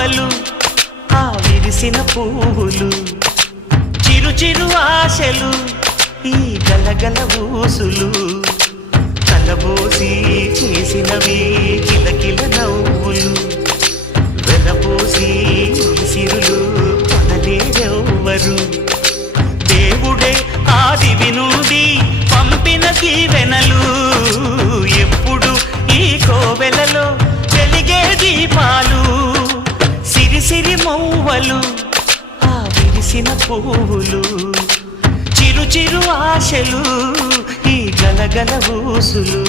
మౌవలు ఆ విరిసిన పువ్వులు చిరు చిరు ఆశలు ఈ గలగల ఊసులు కలబోసి చేసినవి కిలకిల నవ్వులు వెలబోసి సిరులు కొనలేరెవ్వరు దేవుడే ఆదివి నుండి పంపిన దీవెనలు ఎప్పుడు ఈ కోవెలలో వెలిగే దీపాలు సిరి సిరి మౌవలు ఆ విరిసిన పువ్వులు చిరు చిరు ఆశలు ఈ గలగల ఊసులు